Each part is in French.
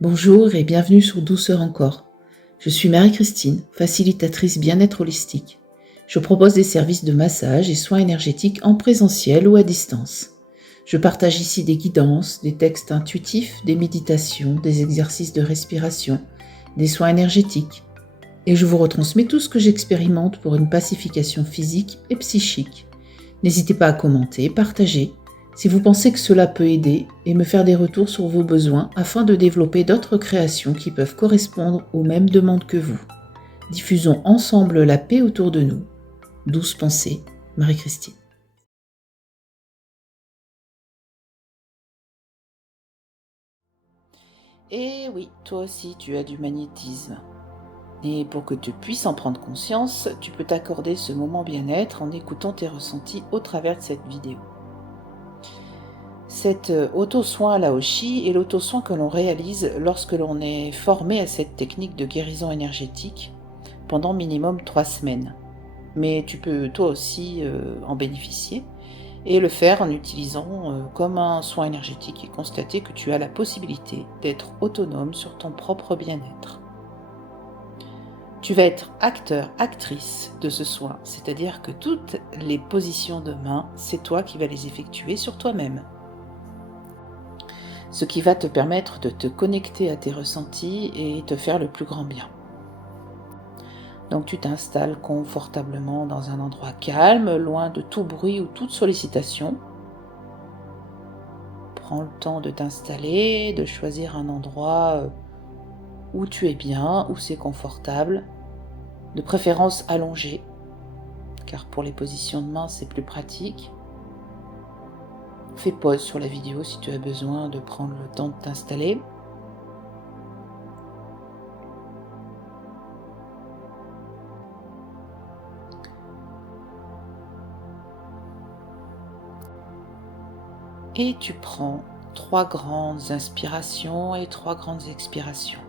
Bonjour et bienvenue sur Douceur encore. Je suis Marie-Christine, facilitatrice bien-être holistique. Je propose des services de massage et soins énergétiques en présentiel ou à distance. Je partage ici des guidances, des textes intuitifs, des méditations, des exercices de respiration, des soins énergétiques. Et je vous retransmets tout ce que j'expérimente pour une pacification physique et psychique. N'hésitez pas à commenter, partager, si vous pensez que cela peut aider et me faire des retours sur vos besoins afin de développer d'autres créations qui peuvent correspondre aux mêmes demandes que vous. Diffusons ensemble la paix autour de nous. Douce pensée, Marie-Christine. Et oui, toi aussi tu as du magnétisme. Et pour que tu puisses en prendre conscience, tu peux t'accorder ce moment bien-être en écoutant tes ressentis au travers de cette vidéo. Cet auto-soin Laoshi est l'auto-soin que l'on réalise lorsque l'on est formé à cette technique de guérison énergétique pendant minimum 3 semaines. Mais tu peux toi aussi en bénéficier et le faire en utilisant comme un soin énergétique et constater que tu as la possibilité d'être autonome sur ton propre bien-être. Tu vas être acteur, actrice de ce soin, c'est-à-dire que toutes les positions de main, c'est toi qui vas les effectuer sur toi-même. Ce qui va te permettre de te connecter à tes ressentis et te faire le plus grand bien. Donc tu t'installes confortablement dans un endroit calme, loin de tout bruit ou toute sollicitation. Prends le temps de t'installer, de choisir un endroit où tu es bien, où c'est confortable, de préférence allongé, car pour les positions de main c'est plus pratique. Fais pause sur la vidéo si tu as besoin de prendre le temps de t'installer. Et tu prends 3 grandes inspirations et 3 grandes expirations.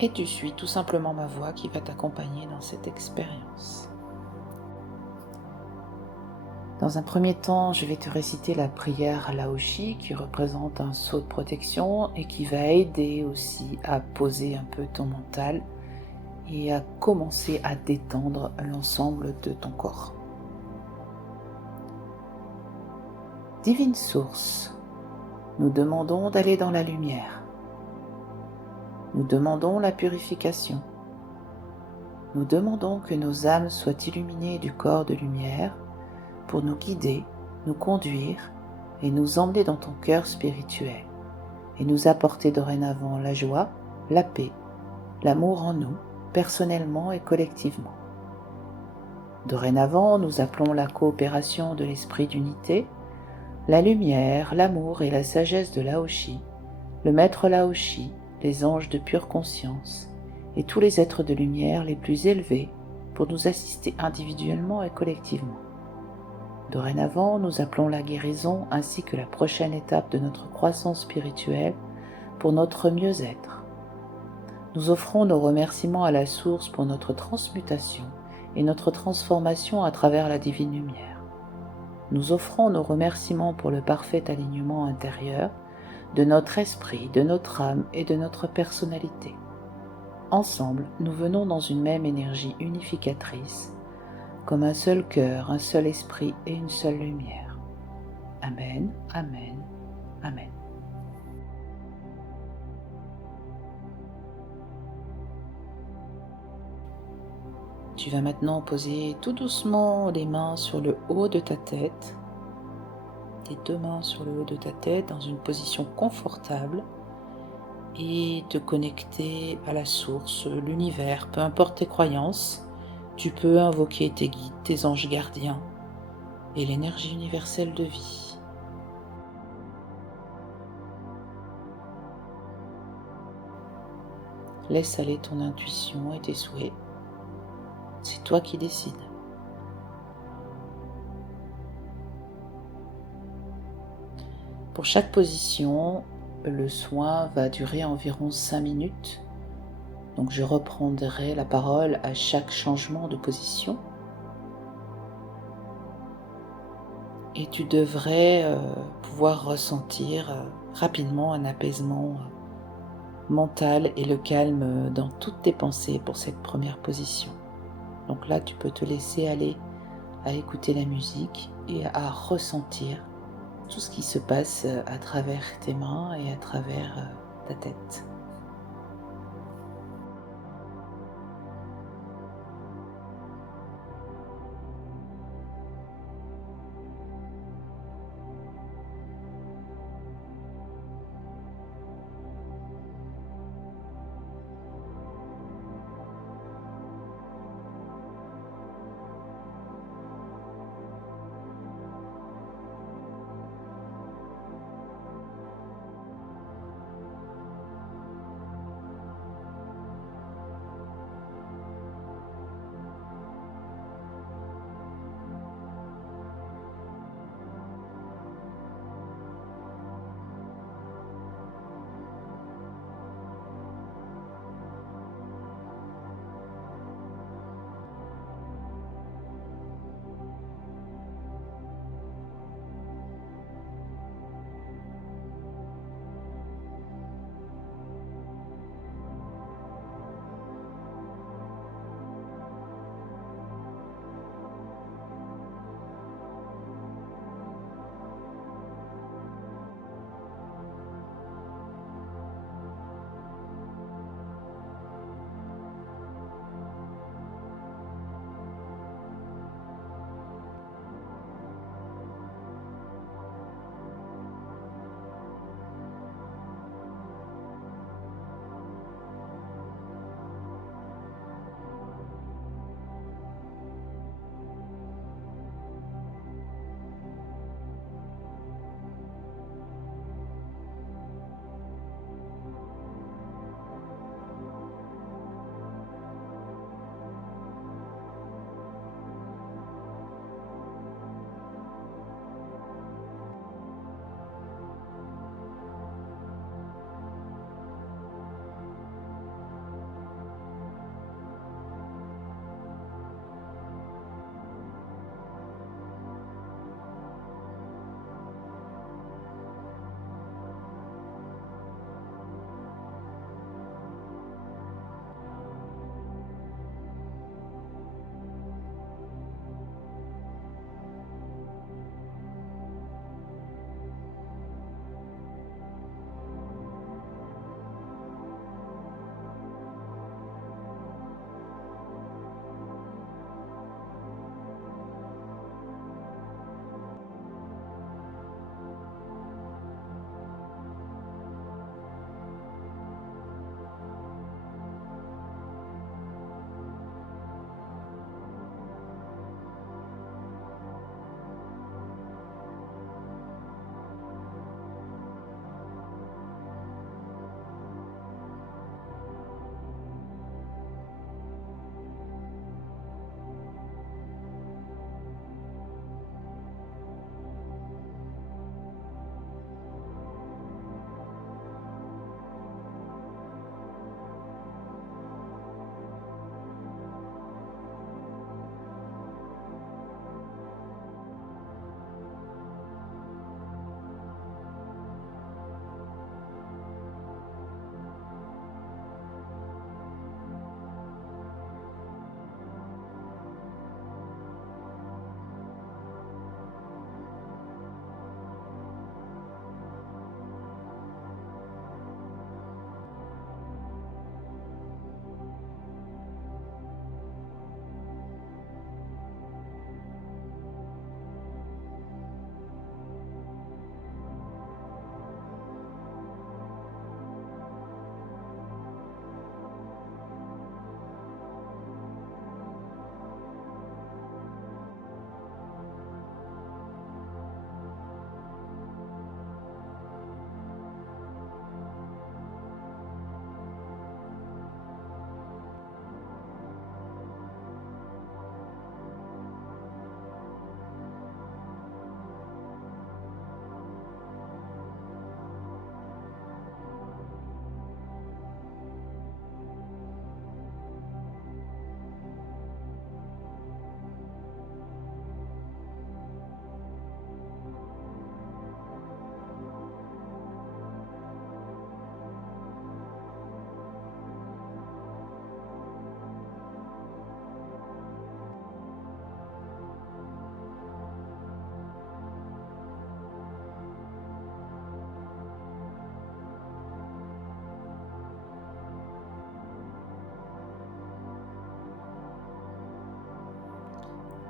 Et tu suis tout simplement ma voix qui va t'accompagner dans cette expérience. Dans un premier temps, je vais te réciter la prière Laoshi qui représente un sceau de protection et qui va aider aussi à poser un peu ton mental et à commencer à détendre l'ensemble de ton corps. Divine Source, nous demandons d'aller dans la lumière. Nous demandons la purification. Nous demandons que nos âmes soient illuminées du corps de lumière pour nous guider, nous conduire et nous emmener dans ton cœur spirituel et nous apporter dorénavant la joie, la paix, l'amour en nous, personnellement et collectivement. Dorénavant, nous appelons la coopération de l'esprit d'unité, la lumière, l'amour et la sagesse de Laoshi, le maître Laoshi, les anges de pure conscience et tous les êtres de lumière les plus élevés pour nous assister individuellement et collectivement. Dorénavant, nous appelons la guérison ainsi que la prochaine étape de notre croissance spirituelle pour notre mieux-être. Nous offrons nos remerciements à la source pour notre transmutation et notre transformation à travers la divine lumière. Nous offrons nos remerciements pour le parfait alignement intérieur de notre esprit, de notre âme et de notre personnalité. Ensemble, nous venons dans une même énergie unificatrice, comme un seul cœur, un seul esprit et une seule lumière. Amen, Amen, Amen. Tu vas maintenant poser tout doucement les mains sur le haut de ta tête, tes 2 mains sur le haut de ta tête dans une position confortable et te connecter à la source, l'univers, peu importe tes croyances. Tu peux invoquer tes guides, tes anges gardiens et l'énergie universelle de vie. Laisse aller ton intuition et tes souhaits. C'est toi qui décides. Pour chaque position, le soin va durer environ 5 minutes. Donc je reprendrai la parole à chaque changement de position. Et tu devrais pouvoir ressentir rapidement un apaisement mental et le calme dans toutes tes pensées pour cette première position. Donc là, tu peux te laisser aller à écouter la musique et à ressentir tout ce qui se passe à travers tes mains et à travers ta tête.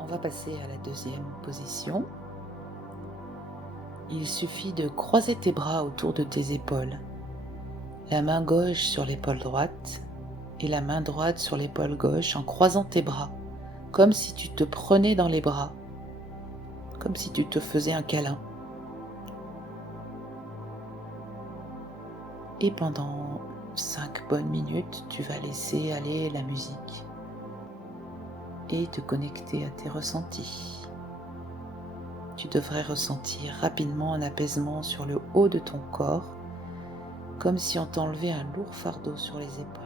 On va passer à la deuxième position. Il suffit de croiser tes bras autour de tes épaules, la main gauche sur l'épaule droite et la main droite sur l'épaule gauche en croisant tes bras, comme si tu te prenais dans les bras, comme si tu te faisais un câlin. Et pendant 5 bonnes minutes, tu vas laisser aller la musique et te connecter à tes ressentis. Tu devrais ressentir rapidement un apaisement sur le haut de ton corps, comme si on t'enlevait un lourd fardeau sur les épaules.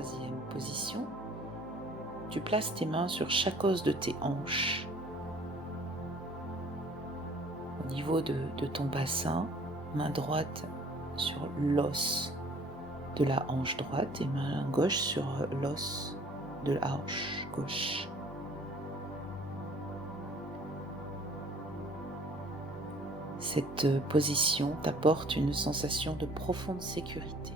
troisième position, tu places tes mains sur chaque os de tes hanches. Au niveau de ton bassin, main droite sur l'os de la hanche droite et main gauche sur l'os de la hanche gauche. Cette position t'apporte une sensation de profonde sécurité.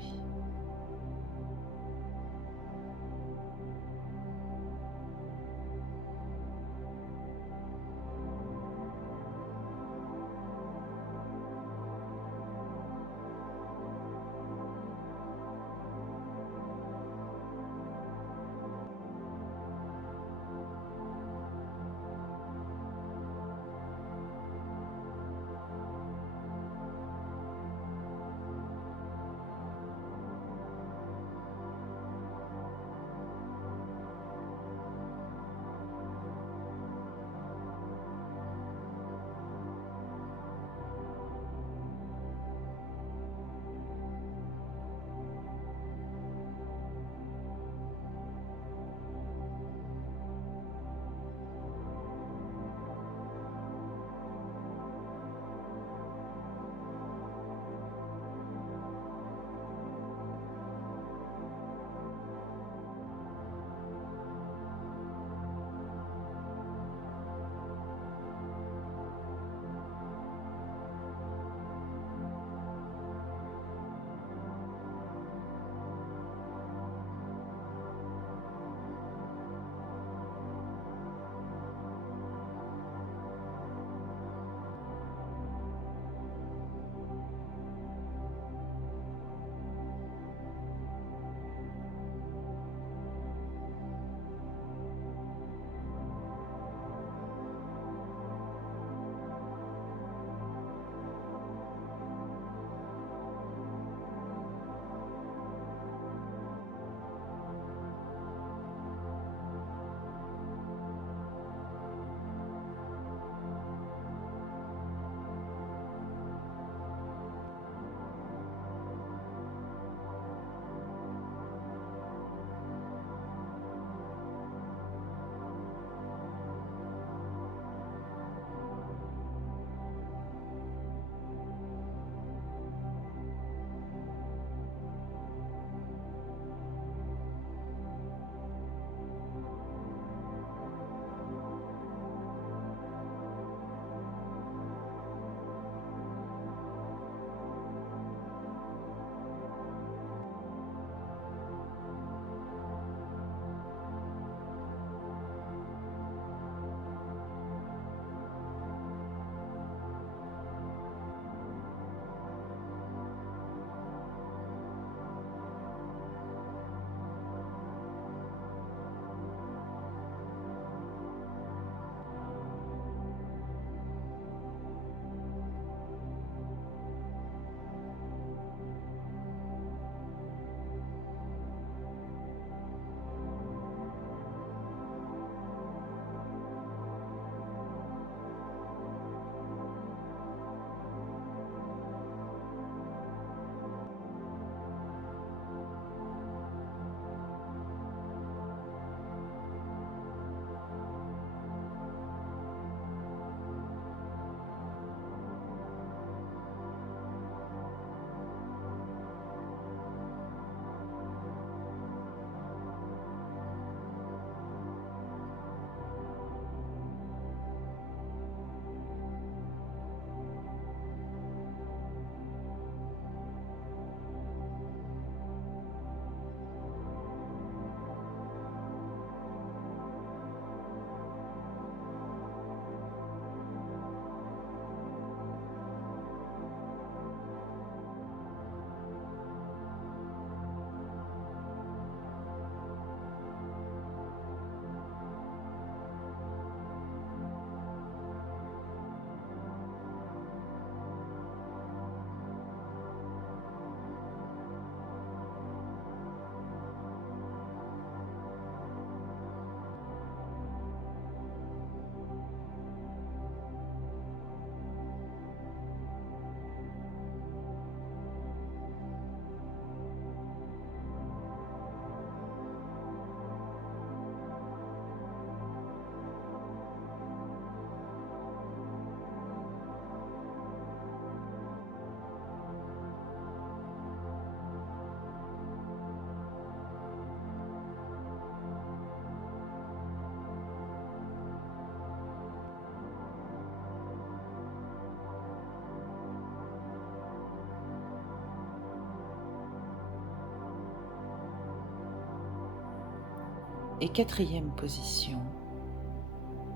Et quatrième position,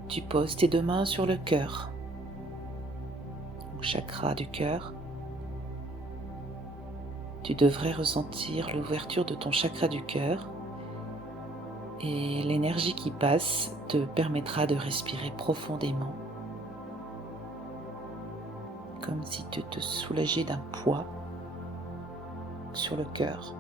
tu poses tes deux mains sur le cœur, au chakra du cœur. Tu devrais ressentir l'ouverture de ton chakra du cœur et l'énergie qui passe te permettra de respirer profondément, comme si tu te soulageais d'un poids sur le cœur.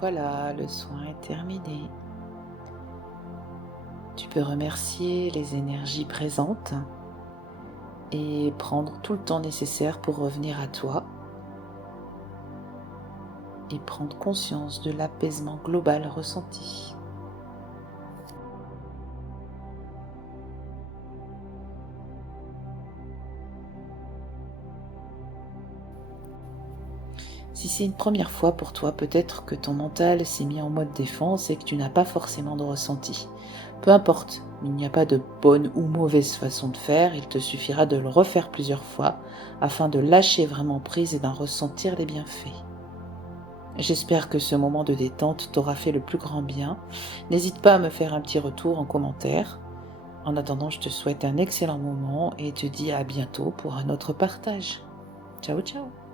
Voilà, le soin est terminé. Tu peux remercier les énergies présentes et prendre tout le temps nécessaire pour revenir à toi et prendre conscience de l'apaisement global ressenti. Si c'est une première fois pour toi, peut-être que ton mental s'est mis en mode défense et que tu n'as pas forcément de ressenti. Peu importe, il n'y a pas de bonne ou mauvaise façon de faire, il te suffira de le refaire plusieurs fois afin de lâcher vraiment prise et d'en ressentir les bienfaits. J'espère que ce moment de détente t'aura fait le plus grand bien. N'hésite pas à me faire un petit retour en commentaire. En attendant, je te souhaite un excellent moment et te dis à bientôt pour un autre partage. Ciao ciao!